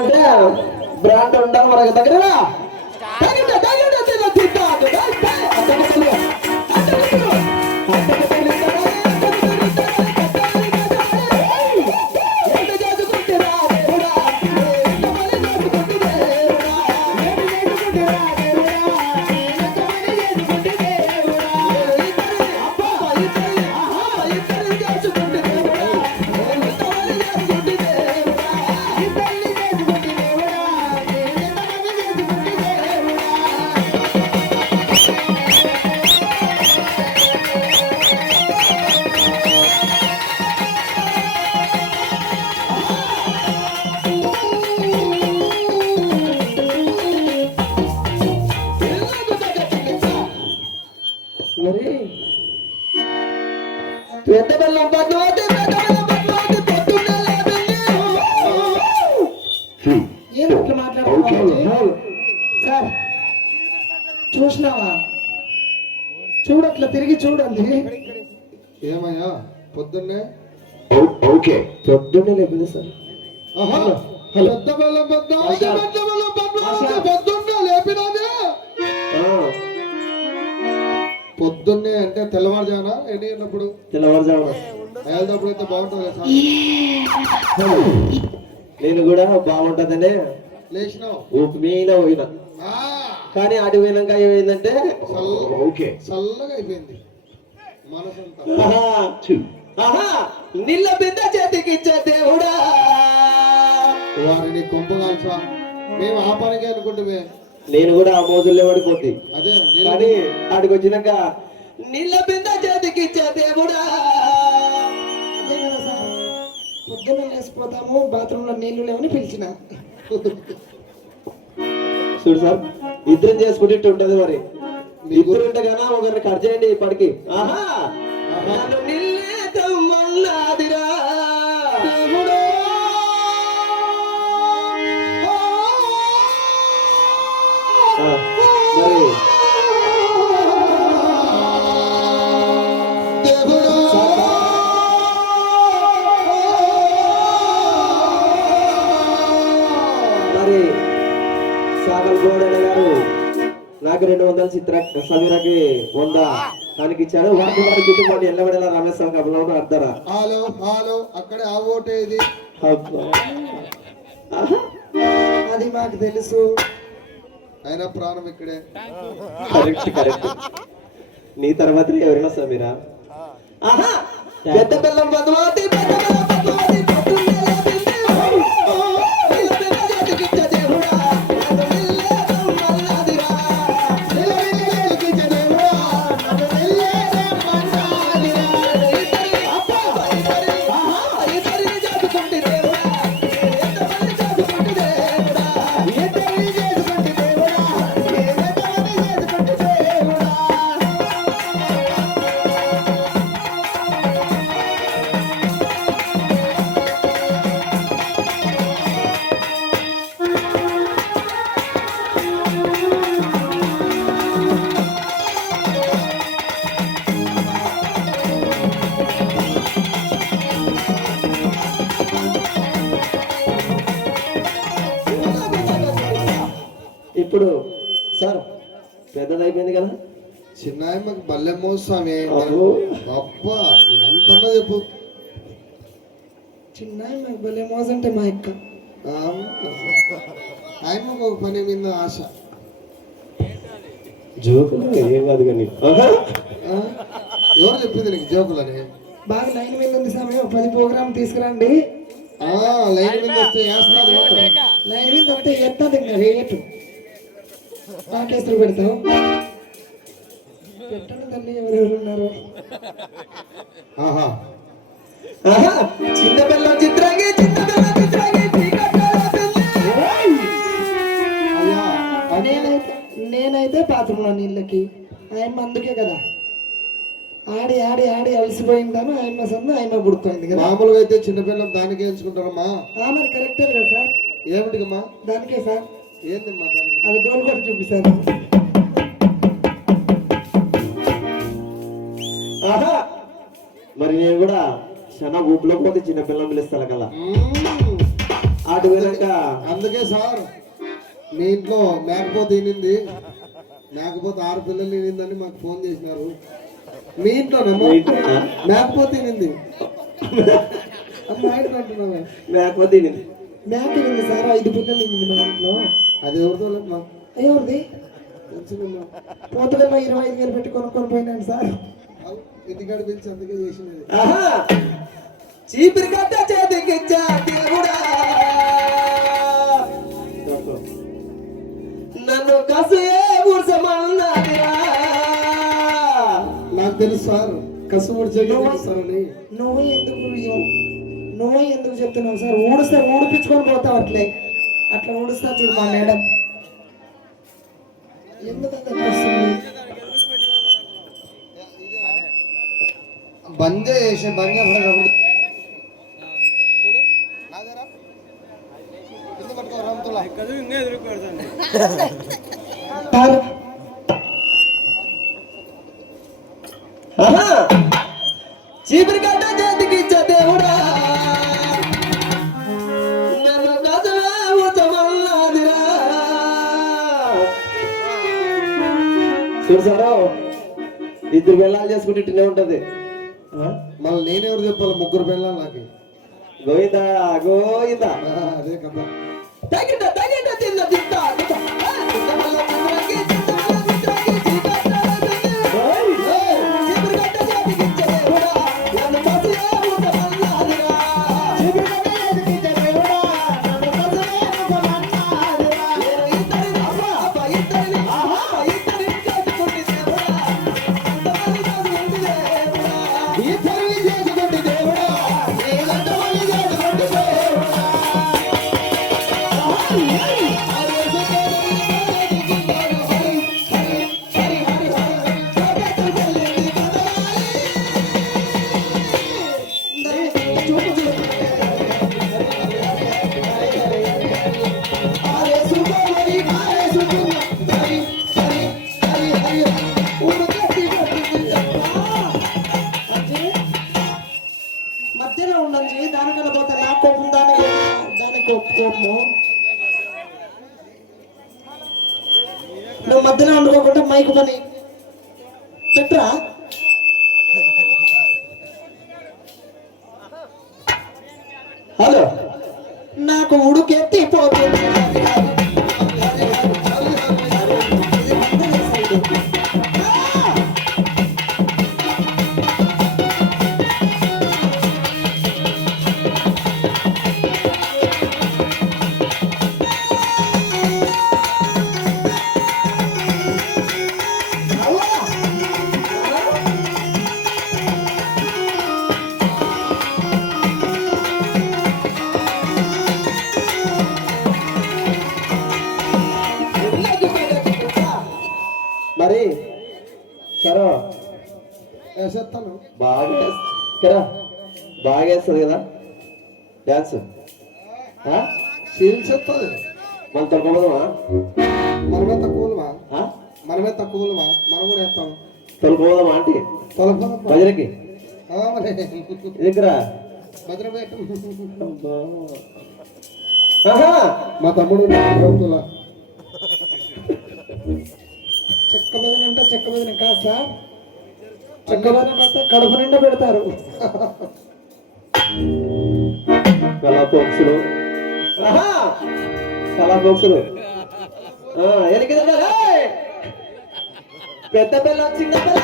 అంటే బ్రాండ్ ఉండాలి మనకి దగ్గర పెద్ద బెల్లం పద్మావతి ఏం ఇట్లా మాట్లాడుతున్నావు సార్? చూసినావా? చూడట్లా తిరిగి చూడండి. ఏమయ్యా పొద్దున్నే ఓకే పొద్దున్నే లేపింది సార్. పెద్ద బెల్లం పొద్దున్నే లేపినది. పొద్దున్నే అంటే తెల్లవారుజామున ఎన్ని అయినప్పుడు? తెల్లవారుజామున అయ్యేటప్పుడు అయితే బాగుంటుంది సార్. నేను కూడా బాగుంటదనే లేచినావు ఊపి మీద పోయినా, కానీ అటు పోయినాక ఏమైందంటే చల్లగా అయిపోయింది మనసంతా. నీళ్ళ బిడ్డ చేతికి ఇచ్చే దేవుడా వారిని కొంపగాల్సా. మేము ఆ పనికి అనుకుంటే నేను కూడా ఆ మోజుల్లో పడిపోతుంది. అదే కానీ ఆడికి వచ్చినాక నీళ్ళ బింద చేతికి ఇచ్చే దేవుడా. అదే కదా సార్, పొద్దున్న లేసిపోతాము, బాత్రూమ్ లో నీళ్లు లేవని పిలిచిన. చూడు సార్, ఇద్దరం చేసుకుంటే ఉంటది. మరి ఇద్దరు ఉంటే కదా ఒకరిని కట్ చేయండి ఇప్పటికి. నిల్లేదమ్మన్నాదిరా మరి మరి సాగల్ గోడెల గారు నాకు 200 చిత్ర సమీరకి 100 దానికి ఇచ్చాడు. వాటి వారి కుటుంబాన్ని ఎల్లబడేలా రమేశ్వరం కబలో అర్థరా. హలో హలో అక్కడే ఆ ఓటే ఇది. అది మాకు తెలుసు. అయినా ప్రాణం ఇక్కడే. Correct correct. నీ తర్వాత ఎవరైనా సమీరా. పెద్ద బెల్లం పద్మావతి ఇప్పుడు సార్ పెద్దదైపోయింది కదా. చిన్నాయమ్మకి బల్లె మోస్తామే. అబ్బా ఎంతన్నా చెప్పు. చిన్న భలే మోజంటే మా అక్క. ఆయమ్మకు ఒక పని మీద ఆశ. జోకులు ఏం కాదు కానీ. ఎవరు చెప్పింది నీకు జోకులని? బాగా లైన్ మీద ఉంది సమయం, 10 ప్రోగ్రామ్ తీసుకురండి. లైన్ మీద వస్తే వేస్తారు. లైన్ మీద వస్తే ఎత్తది ఇంకా రేటు ఆకేసులు పెడతాం. పెట్టండి తల్లి, ఎవరెవరు ఉన్నారు? చిన్న పిల్ల చిత్రాంగి చిన్న పిల్ల చిత్రాంగి నేనైతే బాత్రూంలో నీళ్ళకి ఆయమ్మ అందుకే కదా ఆడి ఆడి ఆడి అలసిపోయిందాను. ఆయమ్మ సందు ఆయమ్మ పుడుకోయింది కదా. మామూలుగా అయితే చిన్నపిల్లలు దానికే ఎంచుకుంటారమ్మా. మరి కరెక్టే కదా సార్? ఏమిటికమ్మా? దానికే సార్. ఏందమ్మా అది డోల్ కొట్టి చూపిస్తాను. మరి నేను కూడా చాలా ఊపిలో పోతే చిన్న పిల్లలు పిలుస్తాను కదా. అటు పోయినాక అందుకే సార్ మీ ఇంట్లో మేకపోతే తినింది, మేకపోతే 6 పిల్లలు తినిందని మాకు ఫోన్ చేసినారు. మీ ఇంట్లోనేమో మేకపోతే తినింది. మా ఇంట్లో అంటున్నావే మేకపోతే మేక తింది సార్, 5 పిల్లలు తింది మా ఇంట్లో. అది ఎవరితో మా ఎవరిది పోతలమ్మ 25,000 పెట్టి కొనుక్కొని పోయినాను సార్. ఇంటికాడ పిలిచి అందుకే చేసినది. చీపిరి కట్ట చేతికిచ్చా దేవుడా, నన్ను కసే ఊర్సమన్నాదిరా. నాకు తెలుసు సార్ కష్టపడి చేయాలని. నువ్వు ఎందుకు చెప్తున్నావు సార్? ఊడిపించుకొని పోతావు అట్లే, అట్లా ఊడుస్తా చూడు మా మేడం. ఎందుకంటే బంద్ చేసి చీపిరి కట్ట చేతికిచ్చా దేవుడా, నన్ను కసే ఊర్సమన్నాదిరా. చూసారా, 2 పిల్లలు చేసుకుంటే ఇట్లనే ఉంటది. మళ్ళీ నేనెవరు చెప్పాలి? 3 పిల్లలు నాకు. గోయిందా గోయిందా. అదే కదా. తగిన తగిన తిన్న తింట మధ్యలో ఉండండి. దానికన్నా పోతే నా కోపం దానికి కోపము. నువ్వు మధ్యలో వండుకోకుండా మైకు పని పెట్టరా. హలో, నాకు ఉడుకెత్తిపోతుంది. మరి సరే వేసేస్తాను. బాగా వేస్తుంది కదా డాన్స్. చెప్తుంది. మన తొలకపోదామా? మనమే తక్కువలమా? మనమే తక్కువలమా? మనం కూడా వేస్తాం. తొలకపోదామా అంటే భజనకి దగ్గర మా తమ్ముడు చెక్క బదన అంటే చెక్క బదన కాదు సార్. చెక్క బదన వస్తే కడుపు నిండా పెడతారు. కళాపోక్సులు కళాపోక్సులు పెద్ద పిల్ల చిన్న పిల్ల.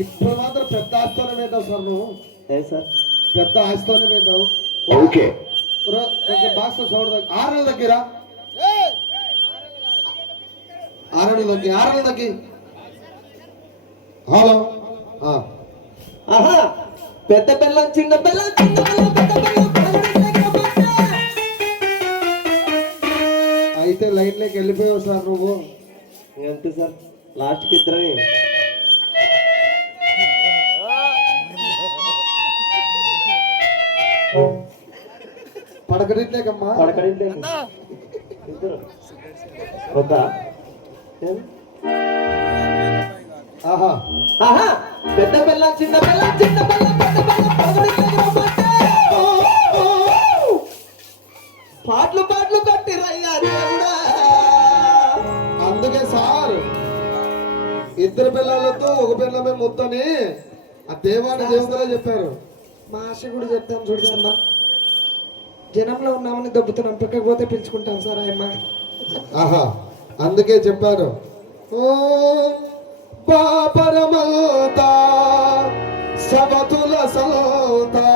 ఇప్పుడు మాత్రం పెద్ద ఆస్తోనే పెట్టావు సార్ నువ్వు. సార్ పెద్ద ఆస్తోనే పెట్టావు. ఓకే కొంచెం బాక్స్ సౌండ్ 6 నెలల దగ్గర 6 నెలల దగ్గర. హలో పెద్ద పిల్ల చిన్న పిల్ల చిన్న పిల్ల పెద్ద పిల్ల. అయితే లైన్ లోకి వెళ్ళిపోయావు సార్ నువ్వు. అంతే సార్, లాస్ట్కి ఇద్దరని. పడకడింట్లేకమ్మా పడకడింటే వద్దా? ఆహా పెద్ద పిల్ల చిన్న పిల్ల చిన్న పిల్ల పెద్ద పిల్ల పాటలు పాటలు కట్టిరయ్యా దేవుడా. అందుకే సార్ ఇద్దరు పిల్లలతో ఒక పిల్లమే ముద్దని ఆ దేవాన్ని దేవతలే చెప్పారు. మా ఆశ కూడా చెప్తాం చూడదమ్మా, జనంలో ఉన్నామని దెబ్బతున్నాం, పిక్కకపోతే పిలుచుకుంటాం సార్ ఆయమ్మ. ఆహా అందుకే చెప్పారు. ఓ బాపరమల్తా సవతుల సల్తా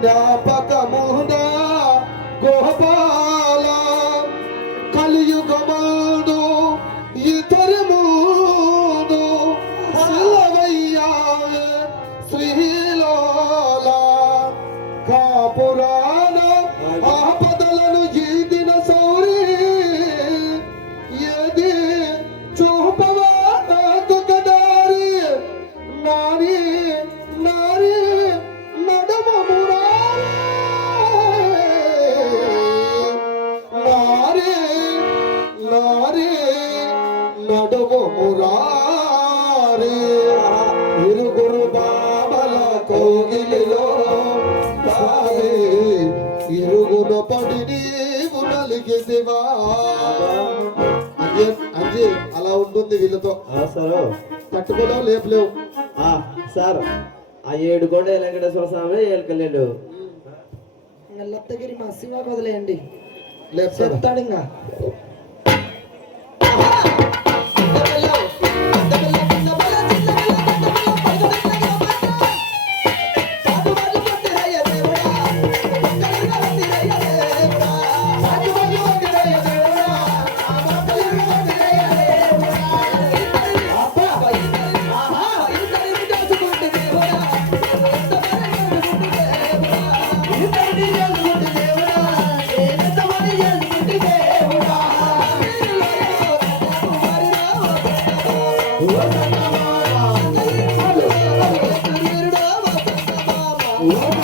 జ్ఞాపకముదా గోపాల కలియుగమందు ఇతరముదు సెలవయ్యావే శ్రీలోల కాపురాణ ఆపదలను ఈదిన సౌరి ఏది చూపవా దారి నారి నారి నడుము మురారి నారి నారి నడుము మురారి ఇరుగురు బాబల కోగిలిలో సారి ఇరుగున పడి నీవు నలిగిదివా. అంజీ అలా ఉంటుంది వీళ్ళతో, సారు తట్టుకోలేవు లేపలేవు. సార్ ఆ 7 కొండ వెంకటేశ్వర స్వామి ఏలకలేడు. ఇంకా లత్తగిరి మా శివ వదిలేయండి, లేపుతాడు. చెప్తాడు ఇంకా. ఓ